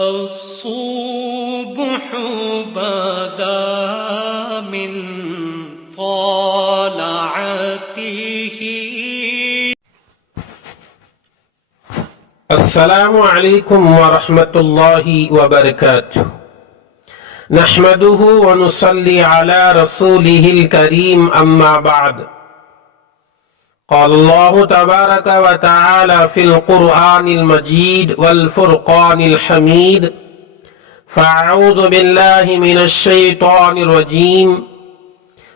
الصبح بدا من طلعته. السلام علیکم ورحمۃ اللہ وبرکاتہ. نحمده ونصلي على رسوله الكريم اما بعد. قال الله تبارك وتعالى في القرآن المجيد والفرقان الحميد: فأعوذ بالله من الشيطان الرجيم.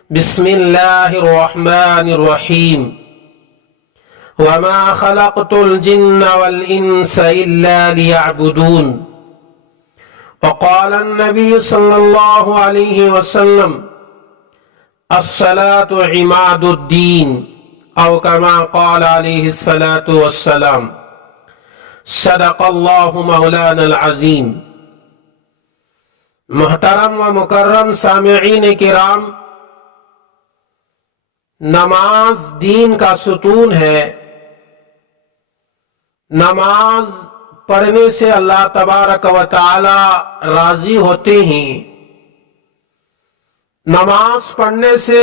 بسم الله الرحمن الرحيم. وما خلقت الجن والإنس إلا ليعبدون. وقال النبي صلى الله عليه وسلم: الصلاة عماد الدين، او كما قال عليه الصلاة والسلام. صدق اللہ مولانا العظیم. محترم و مکرم سامعین کرام، نماز دین کا ستون ہے. نماز پڑھنے سے اللہ تبارک و تعالی راضی ہوتے ہیں. نماز پڑھنے سے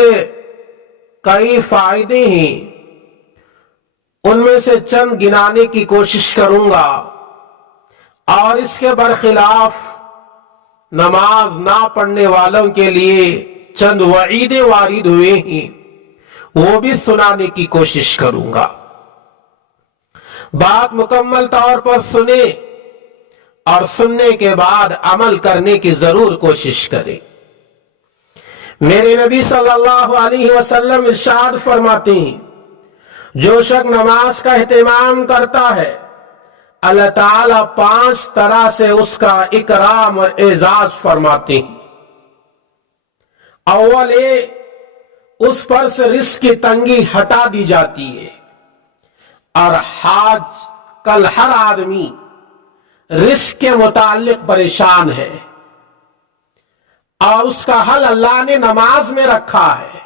کئی فائدے ہیں، ان میں سے چند گنانے کی کوشش کروں گا، اور اس کے برخلاف نماز نہ پڑھنے والوں کے لیے چند وعیدیں وارد ہوئے ہیں، وہ بھی سنانے کی کوشش کروں گا. بات مکمل طور پر سنیں اور سننے کے بعد عمل کرنے کی ضرور کوشش کریں. میرے نبی صلی اللہ علیہ وسلم ارشاد فرماتے ہیں: جو شخص نماز کا اہتمام کرتا ہے، اللہ تعالیٰ 5 طرح سے اس کا اکرام اور اعزاز فرماتے ہیں. اول، اس پر سے رزق کی تنگی ہٹا دی جاتی ہے، اور آج کل ہر آدمی رزق کے متعلق پریشان ہے، اور اس کا حل اللہ نے نماز میں رکھا ہے.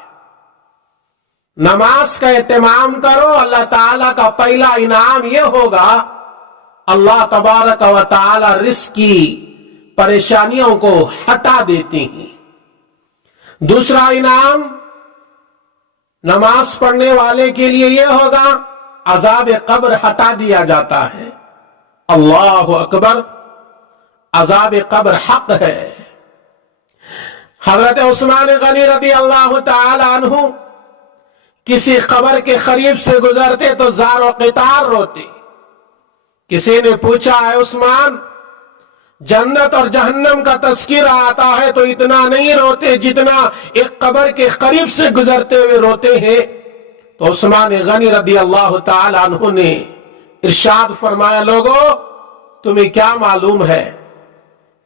نماز کا اہتمام کرو، اللہ تعالیٰ کا پہلا انعام یہ ہوگا، اللہ تبارک و تعالی رزق کی پریشانیوں کو ہٹا دیتے ہیں. دوسرا انعام نماز پڑھنے والے کے لیے یہ ہوگا، عذاب قبر ہٹا دیا جاتا ہے. اللہ اکبر! عذاب قبر حق ہے. حضرت عثمان غنی رضی اللہ تعالی عنہ کسی قبر کے قریب سے گزرتے تو زار و قطار روتے. کسی نے پوچھا: اے عثمان، جنت اور جہنم کا تذکرہ آتا ہے تو اتنا نہیں روتے جتنا ایک قبر کے قریب سے گزرتے ہوئے روتے ہیں؟ تو عثمان غنی رضی اللہ تعالی عنہ نے ارشاد فرمایا: لوگو، تمہیں کیا معلوم ہے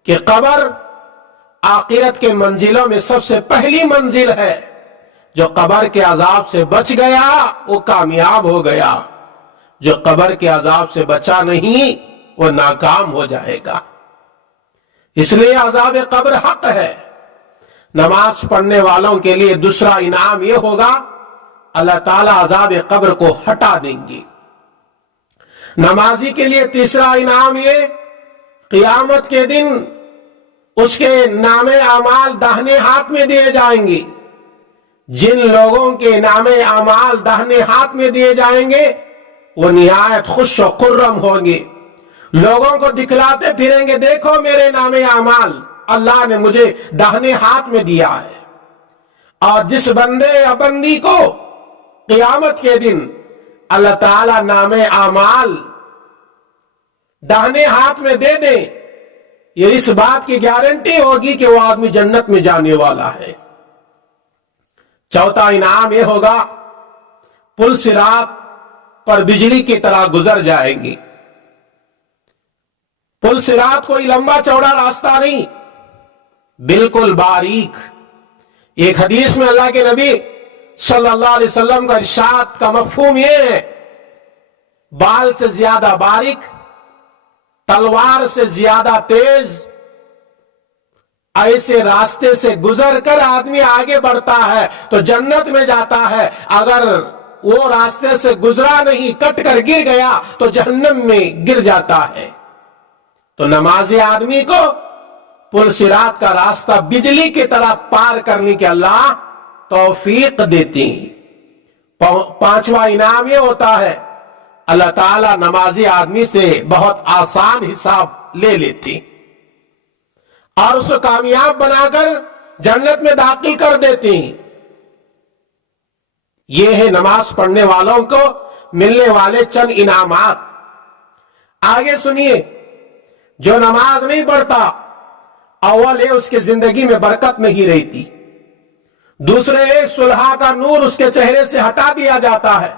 کہ قبر آخرت کے منزلوں میں سب سے پہلی منزل ہے. جو قبر کے عذاب سے بچ گیا وہ کامیاب ہو گیا، جو قبر کے عذاب سے بچا نہیں وہ ناکام ہو جائے گا. اس لیے عذاب قبر حق ہے. نماز پڑھنے والوں کے لیے دوسرا انعام یہ ہوگا، اللہ تعالیٰ عذاب قبر کو ہٹا دیں گے. نمازی کے لیے تیسرا انعام یہ، قیامت کے دن اس کے نام اعمال داہنے ہاتھ میں دیے جائیں گے. جن لوگوں کے نام اعمال داہنے ہاتھ میں دیے جائیں گے وہ نہایت خوش و خرم ہوں گے. لوگوں کو دکھلاتے پھریں گے: دیکھو میرے نام اعمال اللہ نے مجھے داہنے ہاتھ میں دیا ہے. اور جس بندے یا بندی کو قیامت کے دن اللہ تعالیٰ نام اعمال داہنے ہاتھ میں دے دیں، یہ اس بات کی گارنٹی ہوگی کہ وہ آدمی جنت میں جانے والا ہے. چوتھا انعام یہ ہوگا، پل صراط پر بجلی کی طرح گزر جائیں گے. پل صراط کوئی لمبا چوڑا راستہ نہیں، بالکل باریک. ایک حدیث میں اللہ کے نبی صلی اللہ علیہ وسلم کا ارشاد کا مفہوم یہ ہے: بال سے زیادہ باریک، تلوار سے زیادہ تیز. ایسے راستے سے گزر کر آدمی آگے بڑھتا ہے تو جنت میں جاتا ہے. اگر وہ راستے سے گزرا نہیں، کٹ کر گر گیا تو جہنم میں گر جاتا ہے. تو نمازی آدمی کو پل صراط کا راستہ بجلی کی طرح پار کرنے کے اللہ توفیق دیتی ہیں۔ پانچواں انعام یہ ہوتا ہے اللہ تعالیٰ نمازی آدمی سے بہت آسان حساب لے لیتی اور اس کو کامیاب بنا کر جنت میں داخل کر دیتی ہیں۔ یہ ہے نماز پڑھنے والوں کو ملنے والے چند انعامات۔ آگے سنیے، جو نماز نہیں پڑھتا، اول ہے اس کی زندگی میں برکت نہیں رہتی، دوسرے صلح کا نور اس کے چہرے سے ہٹا دیا جاتا ہے،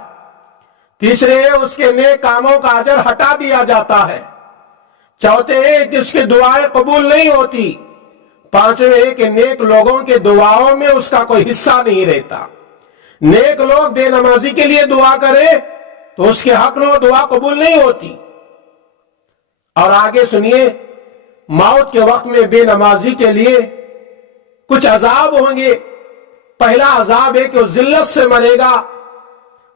تیسرے اس کے نیک کاموں کا اجر ہٹا دیا جاتا ہے، چوتھے کہ اس کی دعائیں قبول نہیں ہوتی، پانچویں کہ نیک لوگوں کے دعاؤں میں اس کا کوئی حصہ نہیں رہتا۔ نیک لوگ بے نمازی کے لیے دعا کرے تو اس کے حق میں دعا قبول نہیں ہوتی۔ اور آگے سنیے، موت کے وقت میں بے نمازی کے لیے کچھ عذاب ہوں گے۔ پہلا عذاب ہے کہ وہ ذلت سے مرے گا،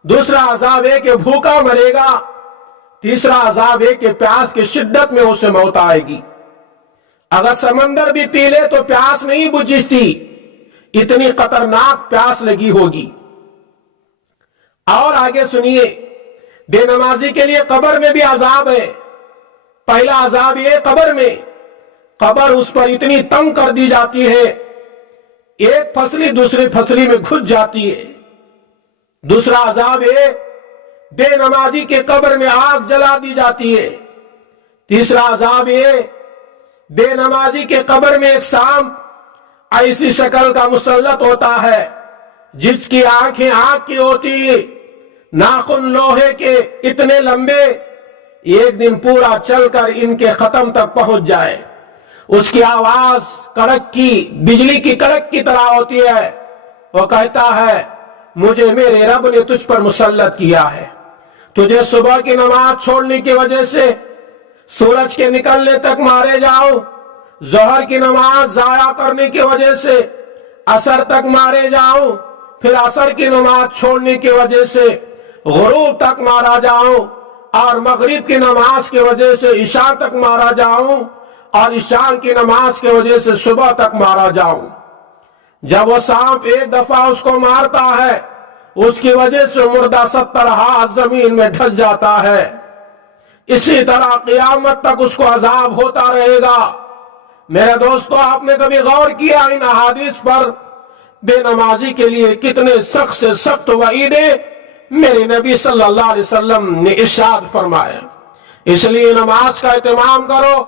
دوسرا عذاب ہے کہ بھوکا مرے گا، تیسرا عذاب ہے کہ پیاس کی شدت میں اسے موت آئے گی۔ اگر سمندر بھی پی لے تو پیاس نہیں بجھتی، اتنی خطرناک پیاس لگی ہوگی۔ اور آگے سنیے، بے نمازی کے لیے قبر میں بھی عذاب ہے۔ پہلا عذاب یہ قبر میں، قبر اس پر اتنی تنگ کر دی جاتی ہے، ایک پھسلی دوسری پھسلی میں گھس جاتی ہے۔ دوسرا عذاب ہے بے نمازی کے قبر میں آگ جلا دی جاتی ہے۔ تیسرا عذاب ہے بے نمازی کے قبر میں ایک سانپ ایسی شکل کا مسلط ہوتا ہے جس کی آنکھیں آگ کی ہوتی ہے، ناخن لوہے کے اتنے لمبے، ایک دن پورا چل کر ان کے ختم تک پہنچ جائے۔ اس کی آواز کڑک کی، بجلی کی کڑک کی طرح ہوتی ہے۔ وہ کہتا ہے، مجھے میرے رب نے تجھ پر مسلط کیا ہے، تجھے صبح کی نماز چھوڑنے کی وجہ سے سورج کے نکلنے تک مارے جاؤ، ظہر کی نماز ضائع کرنے کی وجہ سے عصر تک مارے جاؤ، پھر عصر کی نماز چھوڑنے کی وجہ سے غروب تک مارا جاؤں، اور مغرب کی نماز کی وجہ سے عشاء تک مارا جاؤں، اور عشاء کی نماز کی وجہ سے صبح تک مارا جاؤں۔ جب وہ سانپ ایک دفعہ اس کو مارتا ہے، اس کی وجہ سے مردہ 70 ہاتھ زمین میں ڈھس جاتا ہے۔ اسی طرح قیامت تک اس کو عذاب ہوتا رہے گا۔ میرے دوستو، آپ نے کبھی غور کیا ان احادیث پر؟ بے نمازی کے لیے کتنے سخت سے سخت وعیدیں میرے نبی صلی اللہ علیہ وسلم نے ارشاد فرمایا۔ اس لیے نماز کا اہتمام کرو،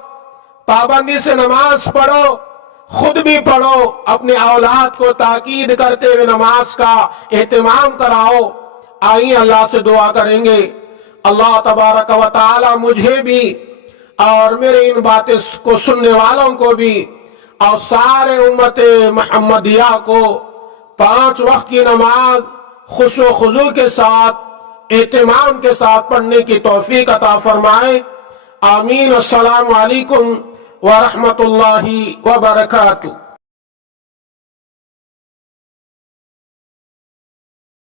پابندی سے نماز پڑھو، خود بھی پڑھو، اپنے اولاد کو تاکید کرتے ہوئے نماز کا اہتمام کراؤ۔ آئیے اللہ سے دعا کریں گے، اللہ تبارک و تعالی مجھے بھی اور میرے ان باتیں کو سننے والوں کو بھی اور سارے امت محمدیہ کو 5 وقت کی نماز خوش و خضوع کے ساتھ، اہتمام کے ساتھ پڑھنے کی توفیق عطا فرمائے۔ آمین۔ السلام علیکم ورحمۃ اللہ وبرکاتہ۔